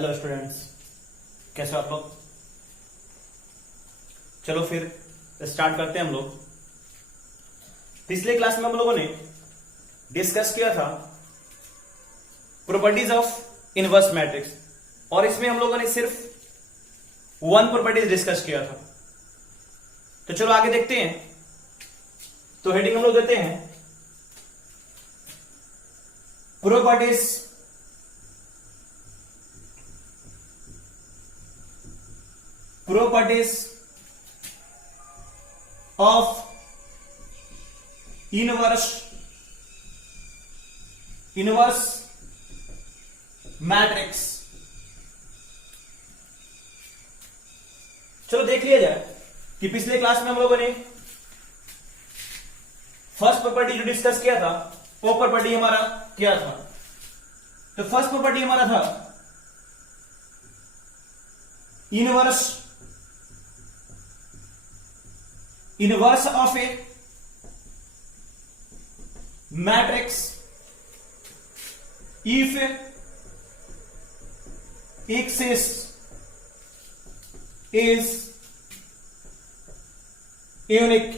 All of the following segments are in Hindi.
हेलो स्टूडेंट्स, कैसे हो आप लोग। चलो फिर स्टार्ट करते हैं हम लोग। पिछले क्लास में हम लोगों ने डिस्कस किया था प्रॉपर्टीज ऑफ इनवर्स मैट्रिक्स, और इसमें हम लोगों ने सिर्फ वन प्रॉपर्टीज डिस्कस किया था। तो चलो आगे देखते हैं। तो हेडिंग हम लोग देते हैं properties of inverse matrix। चलो देख लिया जाए कि पिछले क्लास में हम लोगों ने फर्स्ट प्रॉपर्टी जो डिस्कस किया था वो प्रॉपर्टी हमारा क्या था। तो फर्स्ट प्रॉपर्टी हमारा था inverse of A matrix if axis is unique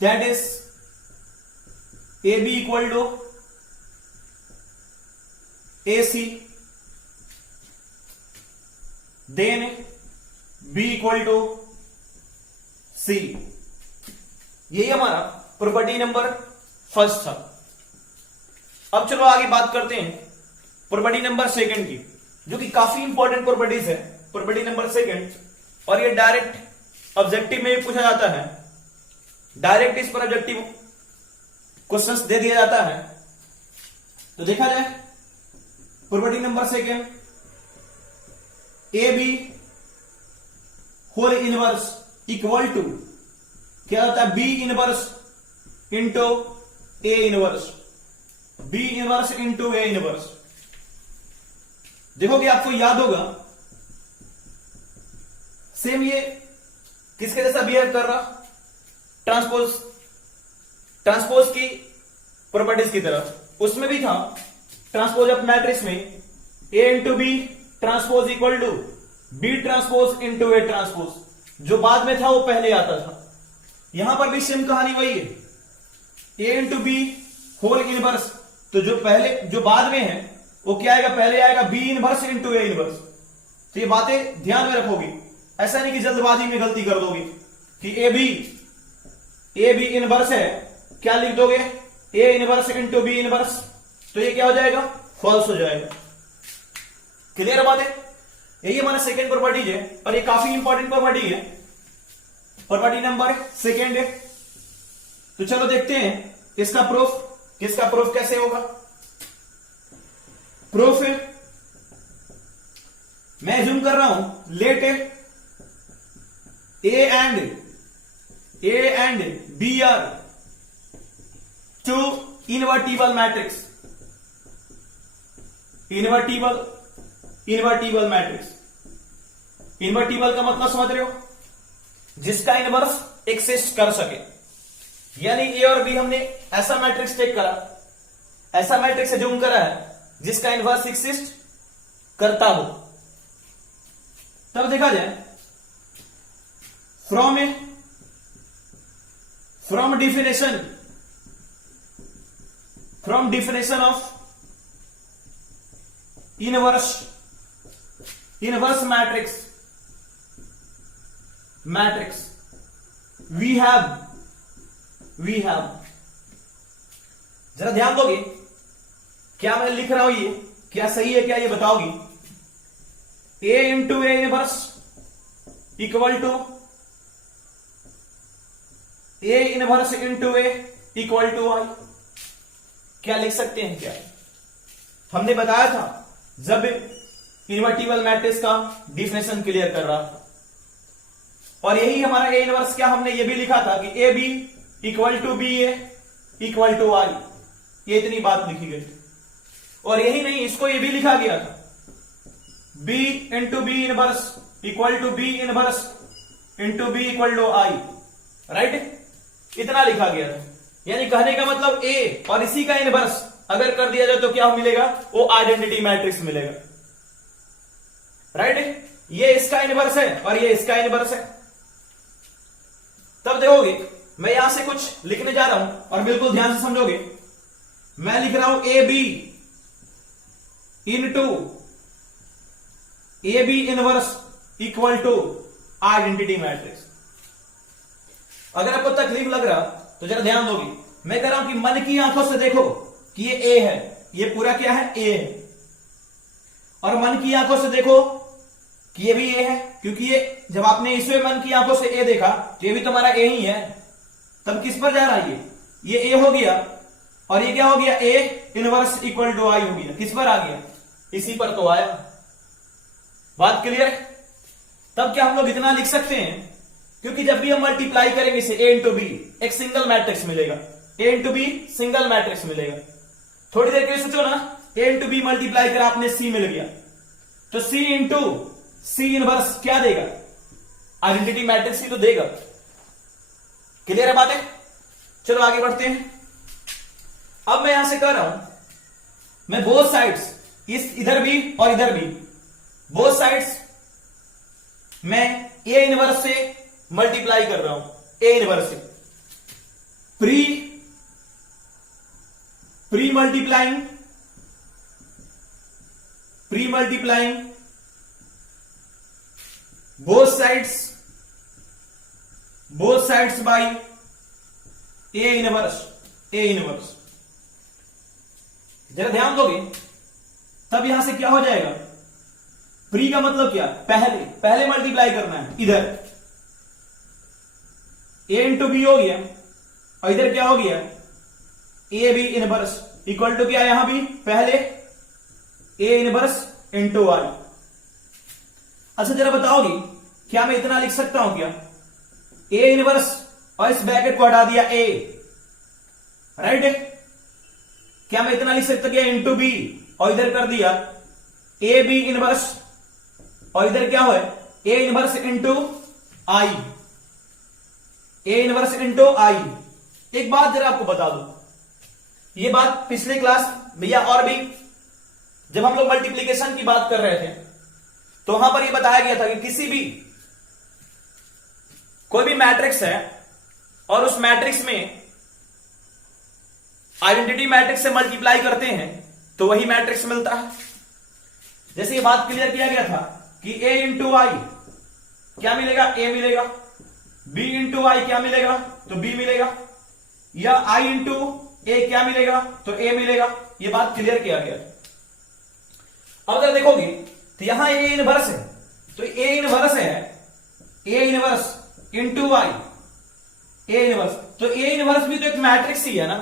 that is AB equal to AC, then B equal to C। यही हमारा प्रॉपर्टी नंबर फर्स्ट था। अब चलो आगे बात करते हैं प्रॉपर्टी नंबर सेकंड की, जो कि काफी इंपॉर्टेंट प्रॉपर्टीज है। प्रॉपर्टी नंबर सेकंड, और ये डायरेक्ट ऑब्जेक्टिव में भी पूछा जाता है। डायरेक्ट इस पर ऑब्जेक्टिव क्वेश्चंस दे दिया जाता है। तो देखा जाए property number second, A B whole inverse equal to क्या होता है, B inverse into A inverse, B inverse into A inverse. देखो कि आपको याद होगा सेम ये किसके जैसा बिहेव कर रहा, ट्रांसपोज की प्रॉपर्टीज की तरह। उसमें भी था ट्रांसपोज ऑफ मैट्रिक्स में A into B transpose equal to B transpose into A transpose. जो बाद में था वो पहले आता था। यहां पर भी सेम कहानी वही है, ए इंटू बी होल इनवर्स। तो जो बाद में है वो क्या आएगा, पहले आएगा B inverse into A inverse. तो ये बातें ध्यान में रखोगी, ऐसा नहीं कि जल्दबाजी में गलती कर दोगे कि ए बी इनवर्स है, क्या लिख दोगे, A inverse into B inverse. तो ये क्या हो जाएगा, फॉल्स हो जाएगा। क्लियर बात है। यही हमारा सेकेंड प्रॉपर्टी है, और ये काफी इंपॉर्टेंट प्रॉपर्टी है, प्रॉपर्टी नंबर सेकेंड है। तो चलो देखते हैं इसका प्रूफ कैसे होगा। प्रूफ मैं जूम कर रहा हूं, let A and B are two invertible matrix. Invertible matrix, invertible का मतलब समझ रहे हो, जिसका इनवर्स एक्सिस्ट कर सके। यानी ए और बी हमने ऐसा मैट्रिक्स टेक करा, ऐसा मैट्रिक्स जूम करा है जिसका इनवर्स एक्सिस्ट करता हो। तब देखा जाए from definition of inverse matrix we have जरा ध्यान दोगे क्या मैं लिख रहा हूं, ये क्या सही है क्या, ये बताओगी। A into A inverse equal to A inverse into A equal to I. क्या लिख सकते हैं क्या, हमने बताया था जब इनवर्टिबल मैट्रिक्स का डिफिनेशन क्लियर कर रहा था। और यही हमारा ए इनवर्स, क्या हमने ये भी लिखा था कि A B equal to B A equal to I. ये इतनी बात लिखी गई। और यही नहीं, इसको ये भी लिखा गया था B into B inverse equal to B inverse into B equal to I, right, इतना लिखा गया था। यानी कहने का मतलब ए और इसी का इनवर्स अगर कर दिया जाए तो क्या मिलेगा, वो आइडेंटिटी मैट्रिक्स मिलेगा, राइट। ये इसका इनवर्स है और ये इसका इनवर्स है। तब देखोगे मैं यहां से कुछ लिखने जा रहा हूं और बिल्कुल ध्यान से समझोगे। मैं लिख रहा हूं A B into A B inverse equal to identity matrix. अगर आपको तकलीफ लग रहा तो जरा ध्यान दोगे, मैं कह रहा हूं कि मन की आंखों से देखो कि ये ए है, ये पूरा क्या है, ए है, और मन की आंखों से देखो कि ये भी ए है, क्योंकि ये जब आपने इसमें मन की आंखों से ए देखा तो ये भी तुम्हारा ए ही है। तब किस पर जा रहा है, ये ए हो गया और ये क्या हो गया, ए इनवर्स इक्वल टू आई हो गया। किस पर आ गया, इसी पर तो आया। बात क्लियर है। तब क्या हम लोग इतना लिख सकते हैं, क्योंकि जब भी हम मल्टीप्लाई करेंगे इसे ए इंटू बी, एक सिंगल मैट्रिक्स मिलेगा, ए इंटू बी सिंगल मैट्रिक्स मिलेगा। थोड़ी देर के लिए सोचो ना, ए इंटू बी मल्टीप्लाई कर आपने सी मिल गया, तो सी इंटू सी इनवर्स क्या देगा, आइडेंटिटी मैट्रिक्स ही तो देगा। क्लियर है बातें। चलो आगे बढ़ते हैं। अब मैं यहां से कह रहा हूं, मैं बोथ साइड्स, इस इधर भी और इधर भी, बोथ साइड्स मैं ए इनवर्स से मल्टीप्लाई कर रहा हूं, ए इनवर्स से, pre multiplying both sides bye A inverse. जरा ध्यान दोगे तब यहां से क्या हो जाएगा, प्री का मतलब क्या, पहले मल्टीप्लाई करना है, इधर ए इंटू बी हो गया और इधर क्या हो गया, A B inverse equal to क्या, यहां भी पहले ए इनवर्स इंटू आई। अच्छा जरा बताओगी, क्या मैं इतना लिख सकता हूं क्या, ए इनवर्स और इस ब्रैकेट को हटा दिया ए, राइट। क्या मैं इतना लिख सकता क्या, इंटू बी और इधर कर दिया ए बी इनवर्स और इधर क्या है, A inverse into I, A inverse into I. एक बात जरा आपको बता दो, ये बात पिछले क्लास भैया और भी जब हम लोग मल्टीप्लीकेशन की बात कर रहे थे तो वहां पर ये बताया गया था कि किसी भी कोई भी मैट्रिक्स है और उस मैट्रिक्स में आइडेंटिटी मैट्रिक्स से मल्टीप्लाई करते हैं तो वही मैट्रिक्स मिलता है। जैसे ये बात क्लियर किया गया था कि ए इंटू आई क्या मिलेगा, ए मिलेगा, बी इंटू आई क्या मिलेगा, तो बी मिलेगा, या आई इंटू ए क्या मिलेगा, तो ए मिलेगा। ये बात क्लियर किया गया। अब अगर देखोगे तो यहां ए इनवर्स है, तो ए इनवर्स है, A inverse into I, A inverse, तो ए इनवर्स भी तो एक मैट्रिक्स ही है ना,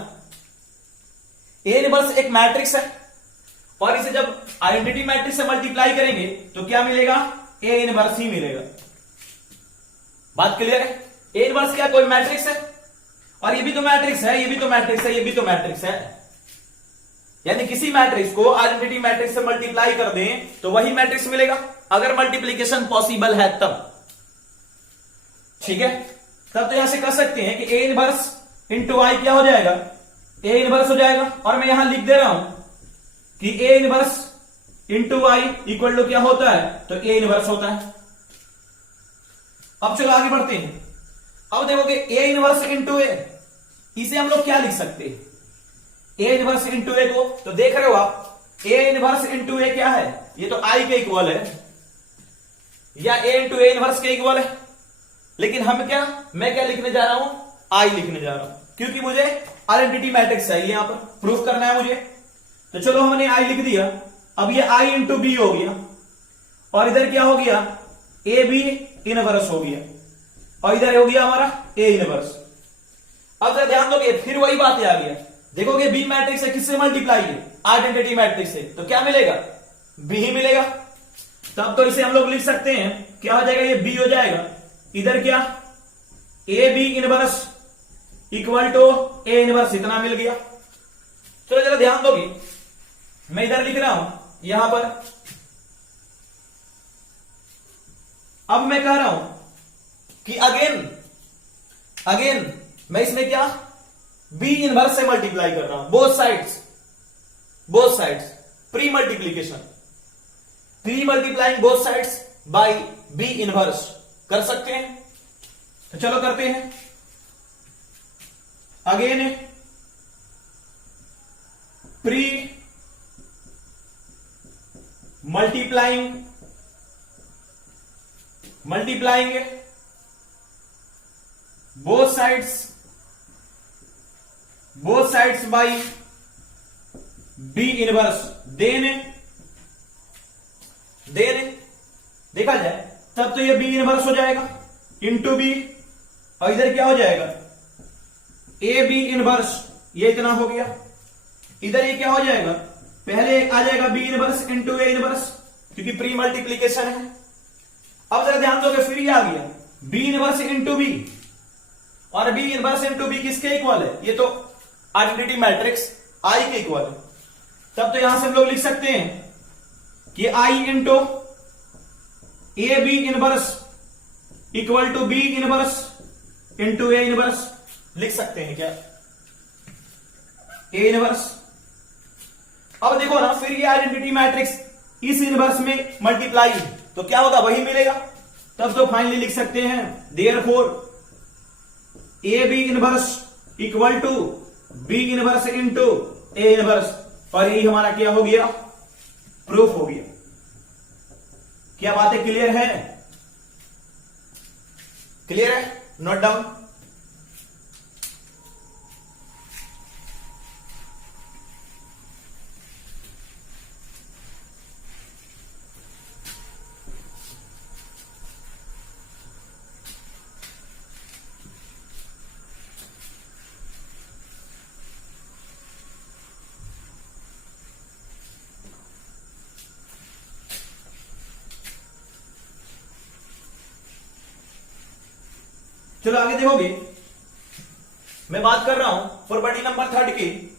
ए इनवर्स एक मैट्रिक्स है और इसे जब आइडेंटिटी मैट्रिक्स से मल्टीप्लाई करेंगे तो क्या मिलेगा, ए इनवर्स ही मिलेगा। बात क्लियर है। ए इनवर्स क्या कोई मैट्रिक्स है और ये भी तो मैट्रिक्स है, ये भी तो मैट्रिक्स है, ये भी तो मैट्रिक्स है। यानी किसी मैट्रिक्स को आइडेंटिटी मैट्रिक्स से मल्टीप्लाई कर दें तो वही मैट्रिक्स मिलेगा, अगर मल्टीप्लीकेशन पॉसिबल है तब। ठीक है, तब तो यहां से कह सकते हैं कि ए इनवर्स इंटू आई क्या हो जाएगा, ए इनवर्स हो जाएगा। और मैं यहां लिख दे रहा हूं कि A inverse into I equal to क्या होता है, तो ए इनवर्स होता है। अब चलो आगे बढ़ते हैं। अब देखोगे ए इनवर्स इंटू ए, इसे हम लोग क्या लिख सकते हैं, ए इनवर्स इंटू ए को, तो देख रहे हो आप ए इनवर्स इंटू ए क्या है, ये तो आई के इक्वल है या ए इंटू ए इनवर्स के इक्वल है। लेकिन मैं क्या लिखने जा रहा हूं, आई लिखने जा रहा हूं, क्योंकि मुझे आइडेंटिटी मैट्रिक्स चाहिए, यहां पर प्रूफ करना है मुझे। तो चलो हमने आई लिख दिया। अब ये आई इंटू बी हो गया और इधर क्या हो गया, ए बी इनवर्स हो गया और इधर हो गया हमारा ए इनवर्स। अब जरा ध्यान दोगे, फिर वही बात आ गया, देखोगे बी मैट्रिक्स है, किससे मल्टीप्लाई है, आइडेंटिटी मैट्रिक्स से, तो क्या मिलेगा, बी ही मिलेगा। तब तो इसे हम लोग लिख सकते हैं, क्या हो जाएगा, ये बी हो जाएगा, इधर क्या A B inverse equal to A inverse, इतना मिल गया। चलो जरा ध्यान दोगे, मैं इधर लिख रहा हूं यहां पर। अब मैं कह रहा हूं कि अगेन मैं इसमें क्या बी इनवर्स से मल्टीप्लाई कर रहा हूं, both sides pre multiplying both sides by B inverse. कर सकते हैं? तो चलो करते हैं। Again pre multiplying both sides by B inverse. Then देखा जाए तब तो ये बी इनवर्स हो जाएगा इंटू बी, और इधर क्या हो जाएगा ए बी इनवर्स, ये इतना हो गया। इधर ये क्या हो जाएगा, पहले आ जाएगा B inverse into A inverse, क्योंकि प्री मल्टीप्लीकेशन है। अब जरा ध्यान दोगे, फिर ये आ गया बी इनवर्स इंटू बी, और बी इनवर्स इंटू बी किसके इक्वल है, ये तो आइडेंटिटी मैट्रिक्स आई के इक्वल है। तब तो यहां से हम लोग लिख सकते हैं कि I into A B inverse equal to B inverse into A inverse लिख सकते हैं क्या, ए इनवर्स। अब देखो ना, फिर ये आइडेंटिटी मैट्रिक्स इस इनवर्स में मल्टीप्लाई तो क्या होगा, वही मिलेगा। तब तो फाइनली लिख सकते हैं therefore A B inverse equal to B inverse into A inverse, और यही हमारा क्या हो गया, प्रूफ हो गया। क्या बातें क्लियर है? क्लियर है? Note down. चलो आगे देखोगे, मैं बात कर रहा हूं प्रॉपर्टी नंबर 3 की,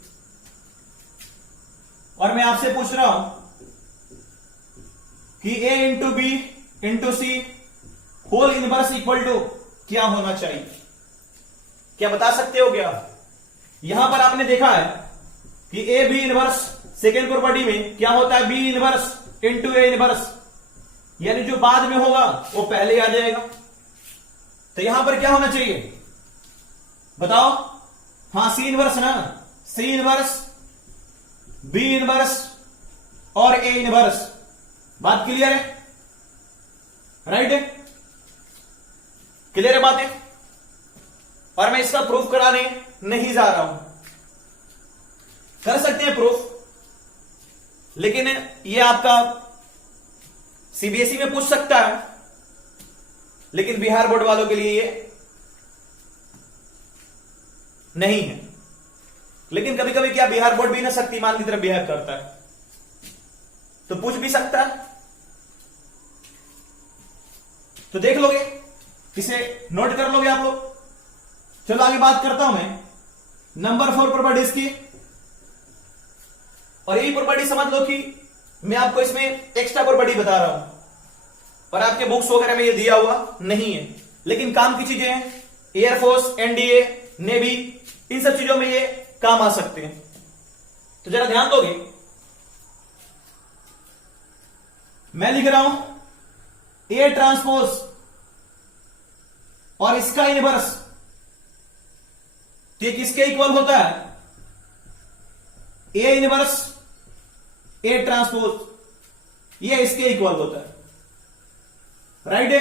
और मैं आपसे पूछ रहा हूं कि A into B into C whole inverse equal to क्या होना चाहिए। क्या बता सकते हो क्या? यहां पर आपने देखा है कि A B inverse second property में क्या होता है, B inverse into A inverse, यानी जो बाद में होगा वो पहले आ जाएगा। तो यहां पर क्या होना चाहिए बताओ? हां, सी इनवर्स ना, सी इनवर्स, बी इनवर्स और ए इनवर्स। बात क्लियर है? राइट है? क्लियर है बातें? और मैं इसका प्रूफ कराने नहीं जा रहा हूं, कर सकते हैं प्रूफ, लेकिन ये आपका सीबीएसई में पूछ सकता है, लेकिन बिहार बोर्ड वालों के लिए ये नहीं है। लेकिन कभी कभी क्या बिहार बोर्ड भी ना शक्तिमान की तरफ बिहेव करता है, तो पूछ भी सकता है। तो देख लोगे, इसे नोट कर लोगे आप लोग। चलो आगे बात करता हूं मैं नंबर 4 प्रॉपर्टीज की, और यही प्रॉपर्टी समझ लो कि मैं आपको इसमें एक्स्ट्रा प्रॉपर्टी बता रहा हूं, और आपके बुक्स वगैरह में ये दिया हुआ नहीं है, लेकिन काम की चीजें हैं। एयरफोर्स, एनडीए, नेवी, इन सब चीजों में ये काम आ सकते हैं। तो जरा ध्यान दोगे, मैं लिख रहा हूं ए ट्रांसपोज और इसका इनवर्स, तो ये किसके इक्वल होता है, ए इनवर्स ए ट्रांसपोज, ये इसके इक्वल होता है। राइट है?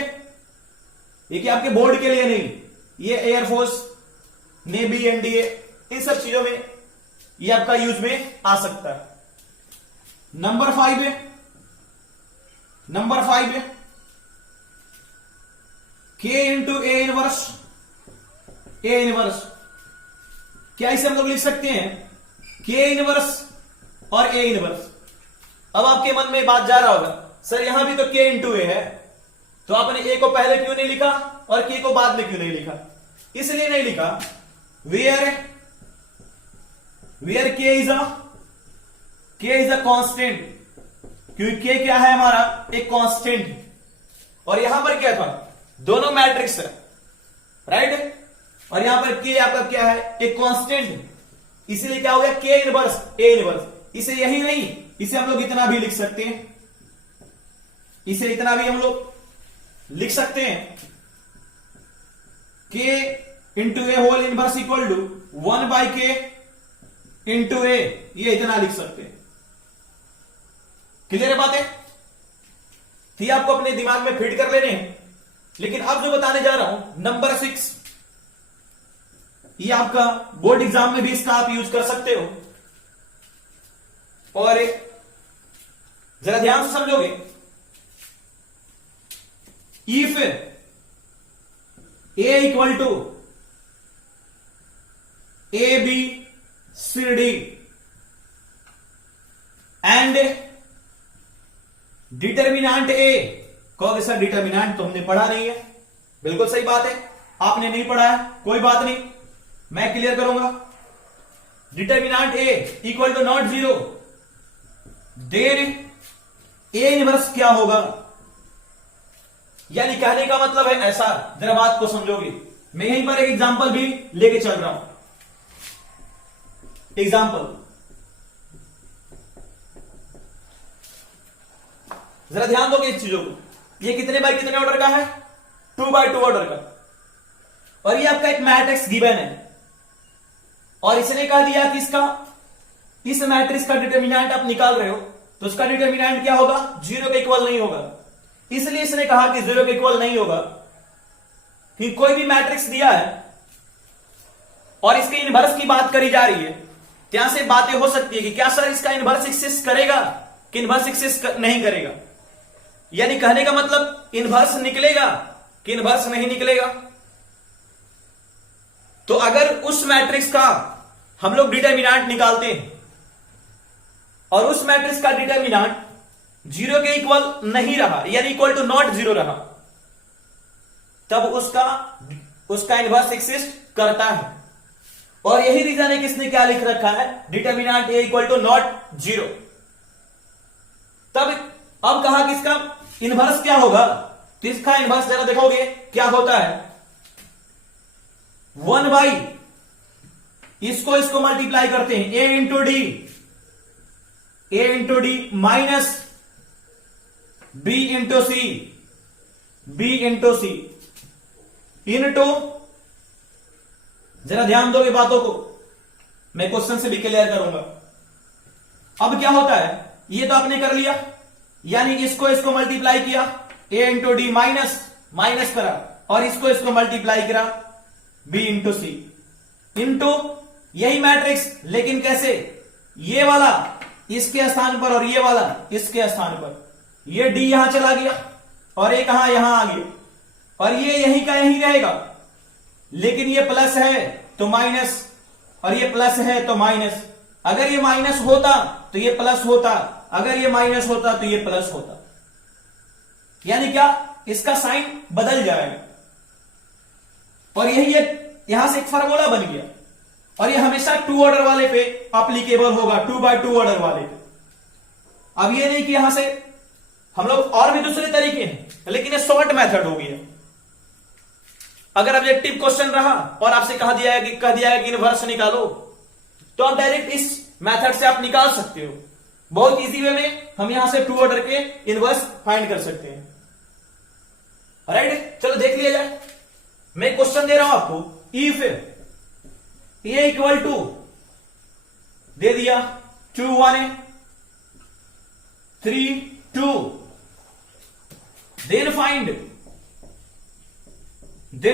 ये कि आपके बोर्ड के लिए नहीं, ये एयरफोर्स, नेवी, एनडीए, इन सब चीजों में ये आपका यूज में आ सकता है। नंबर 5 है, के into A inverse, A inverse. क्या इसे हम लोग लिख सकते हैं के इनवर्स और ए इनवर्स? अब आपके मन में बात जा रहा होगा, सर यहां भी तो के इंटू ए है, तो आपने ए को पहले क्यों नहीं लिखा और के को बाद में क्यों नहीं लिखा? इसलिए नहीं लिखा, वेयर के इज अ कांस्टेंट, क्योंकि के क्या है हमारा, एक कांस्टेंट। और यहां पर क्या था, दोनों मैट्रिक्स है, राइट। और यहां पर के आपका क्या है, एक कांस्टेंट, इसीलिए क्या हो गया के इनवर्स, ए इनवर्स। इसे यही नहीं, इसे हम लोग इतना भी लिख सकते हैं, इसे इतना भी हम लोग लिख सकते हैं, K into A whole inverse equal to 1/k into A, ये इतना लिख सकते हैं। क्लियर है बातें? ये आपको अपने दिमाग में फिट कर लेने हैं। लेकिन अब जो बताने जा रहा हूं नंबर 6, ये आपका बोर्ड एग्जाम में भी इसका आप यूज कर सकते हो, और जरा ध्यान से समझोगे। If A equal to A B C D and determinant A, कहोगे सर डिटर्मिनेंट तो हमने पढ़ा नहीं है। बिल्कुल सही बात है, आपने नहीं पढ़ा है, कोई बात नहीं, मैं क्लियर करूंगा। Determinant A equal to not 0, then A inverse क्या होगा, यानी कहने का मतलब है ऐसा, जरा बात को समझोगे। मैं यहीं पर एक एग्जांपल भी लेके चल रहा हूं। एग्जांपल, जरा ध्यान दोगे इस चीजों को। ये कितने बाय कितने ऑर्डर का है, 2/2 ऑर्डर का, और ये आपका एक मैट्रिक्स गिवन है, और इसने कह दिया कि इसका, इस मैट्रिक्स का डिटर्मिनेंट आप निकाल रहे हो, तो उसका डिटर्मिनेंट क्या होगा, 0 के इक्वल नहीं होगा। इसलिए इसने कहा कि 0 के इक्वल नहीं होगा कि कोई भी मैट्रिक्स दिया है और इसके इनवर्स की बात करी जा रही है, त्यहां से बातें हो सकती है कि क्या सर इसका इनवर्स एक्सिस्ट करेगा कि इनवर्स एक्सिस्ट नहीं करेगा, यानी कहने का मतलब इनवर्स निकलेगा कि इनवर्स नहीं निकलेगा। तो अगर उस मैट्रिक्स का हम लोग डिटर्मिनेंट निकालते हैं और उस मैट्रिक्स का डिटर्मिनेंट 0 के इक्वल नहीं रहा, यानी इक्वल टू नॉट 0 रहा, तब उसका इनवर्स एक्सिस्ट करता है। और यही रीजन है कि इसने क्या लिख रखा है, determinant A equal to not 0। तब अब कहा कि इसका इनवर्स क्या होगा, तो इसका इनवर्स जरा देखोगे क्या होता है, 1/, इसको मल्टीप्लाई करते हैं, A into D minus B into C into, जरा ध्यान दो ये बातों को, मैं क्वेश्चन से भी क्लियर करूंगा। अब क्या होता है, ये तो आपने कर लिया, यानी इसको मल्टीप्लाई किया, ए इंटू डी माइनस करा, और इसको मल्टीप्लाई करा बी इंटू सी इंटू यही मैट्रिक्स, लेकिन कैसे, ये वाला इसके स्थान पर और ये वाला इसके स्थान पर, ये डी यहां चला गया और ये कहां यहां आ गया, और ये यहीं का यहीं रहेगा, लेकिन ये प्लस है तो माइनस और ये प्लस है तो माइनस। अगर ये माइनस होता तो ये प्लस होता, अगर ये माइनस होता तो ये प्लस होता, यानी क्या, इसका साइन बदल जाएगा। और यही यहां से एक फार्मूला बन गया, और ये हमेशा 2 ऑर्डर वाले पे एप्लीकेबल होगा, 2/2 ऑर्डर वाले पे। अब ये नहीं कि यहां से हम लोग और भी दूसरे तरीके हैं, लेकिन ये शॉर्ट मेथड हो गया। अगर ऑब्जेक्टिव क्वेश्चन रहा और आपसे कह दिया है कि इनवर्स निकालो, तो आप डायरेक्ट इस मेथड से आप निकाल सकते हो। बहुत इजी वे में हम यहां से 2 ऑर्डर के इनवर्स फाइंड कर सकते हैं। राइट, चलो देख लिया जाए। मैं क्वेश्चन दे रहा हूं आपको, इफ ए इक्वल टू दे दिया 2 1 3 2, देन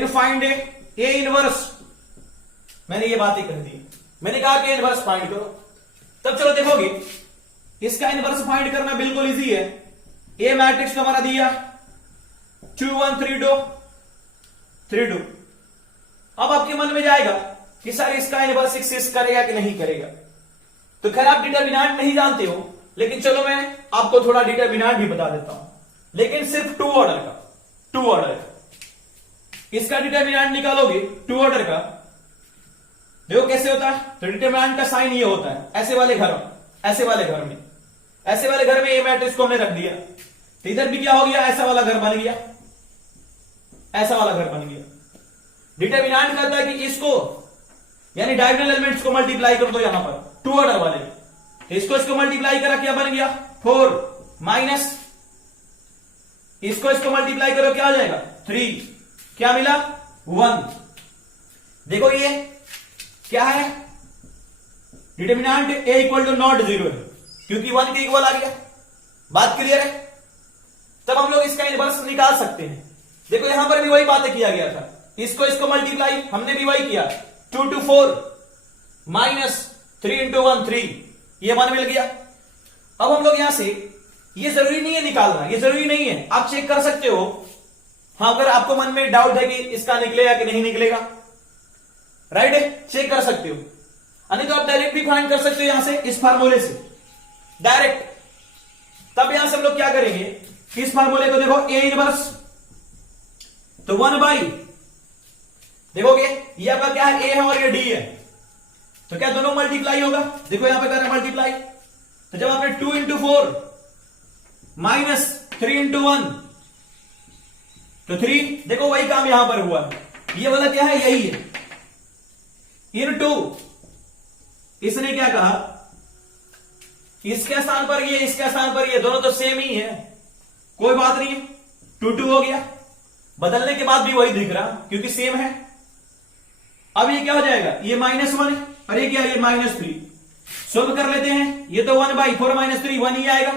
फाइंड ए इनवर्स। मैंने ये बातें कह दी, मैंने कहा कि इनवर्स फाइंड करो। तब चलो देखोगे, इसका इनवर्स फाइंड करना बिल्कुल इजी है। ए मैट्रिक्स तो हमारा दिया 2 1 3 2 3 2। अब आपके मन में जाएगा कि सर इसका इनवर्स एक्सिस्ट करेगा कि नहीं करेगा। तो खैर आप डिटर्मिनेंट नहीं जानते हो, लेकिन चलो मैं आपको थोड़ा डिटर्मिनेंट भी बता देता हूं, लेकिन सिर्फ 2 ऑर्डर का। इसका डिटर्मिनेंट निकालोगे 2 ऑर्डर का, देखो कैसे होता है। तो डिटर्मिनेंट का साइन ये होता है, ऐसे वाले घर में ये मैट्रिक्स को हमने रख दिया, तो इधर भी क्या हो गया, ऐसा वाला घर बन गया। डिटर्मिनेंट कहता है कि इसको यानी डायगोनल एलिमेंट्स को मल्टीप्लाई कर दो यहां पर टू ऑर्डर वाले, तो इसको मल्टीप्लाई करा क्या बन गया 4 माइनस इसको मल्टीप्लाई करो क्या आ जाएगा 3, क्या मिला 1। देखो ये क्या है, determinant a equal to not 0 है क्योंकि 1 के इक्वल आ गया। बात क्लियर है? तब हम लोग इसका इनवर्स निकाल सकते हैं। देखो यहां पर भी वही बातें किया गया था, इसको मल्टीप्लाई हमने भी वही किया 2 to 4 माइनस 3 into 1 3, ये 1 मिल गया। अब हम लोग यहां से ये जरूरी नहीं है निकालना, ये जरूरी नहीं है, आप चेक कर सकते हो। हाँ, अगर आपको मन में डाउट है कि इसका निकलेगा कि नहीं निकलेगा, राइट है, चेक कर सकते हो। नहीं तो आप डायरेक्ट भी फाइंड कर सकते हो यहां से इस फार्मूले से डायरेक्ट। तब यहां से हम लोग क्या करेंगे, इस फार्मूले को देखो ए इनवर्स, तो 1 बाई देखोगे ये आपका क्या है, ए है और ये डी है, तो क्या दोनों मल्टीप्लाई होगा। देखो यहां पे कर रहे हैं मल्टीप्लाई, तो जब आपने 2 into 4 माइनस 3 into 1 तो 3, देखो वही काम यहां पर हुआ है। ये वाला क्या है, यही है इनटू, इसने क्या कहा, इसके स्थान पर ये, इसके स्थान पर ये, दोनों तो सेम ही है, कोई बात नहीं है, 2 2 हो गया। बदलने के बाद भी वही दिख रहा क्योंकि सेम है। अब ये क्या हो जाएगा, ये -1 है और ये क्या है, ये -3। सोल्व कर लेते हैं, ये तो 1 बाई 4 माइनस 3 1 ही आएगा,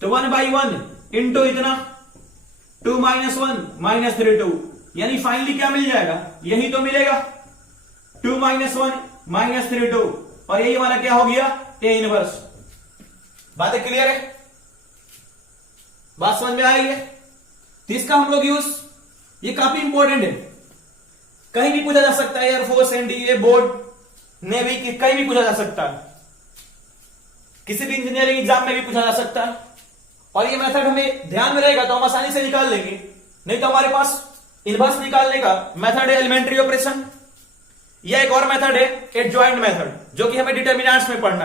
तो 1 बाई 1 इंटू इतना 2 माइनस 1 माइनस 3 2, यानी फाइनली क्या मिल जाएगा, यही तो मिलेगा 2 माइनस 1 माइनस 3 2, और यही हमारा क्या हो गया ए इनवर्स। बातें क्लियर है? बात समझ में आ रही है? तो इसका हम लोग यूज, ये काफी इंपॉर्टेंट है, कहीं भी पूछा जा सकता है, एयरफोर्स एनडीए बोर्ड नेवी की कहीं भी पूछा जा सकता है, किसी भी इंजीनियरिंग एग्जाम में भी पूछा जा सकता है। और ये मेथड हमें ध्यान में रहेगा तो हम आसानी से निकाल लेंगे, नहीं तो हमारे पास इनवर्स निकालने का मेथड है एलिमेंट्री ऑपरेशन, या एक और मेथड है एडजॉइंट मेथड, जो कि हमें डिटर्मिनेंट्स में पढ़ना है।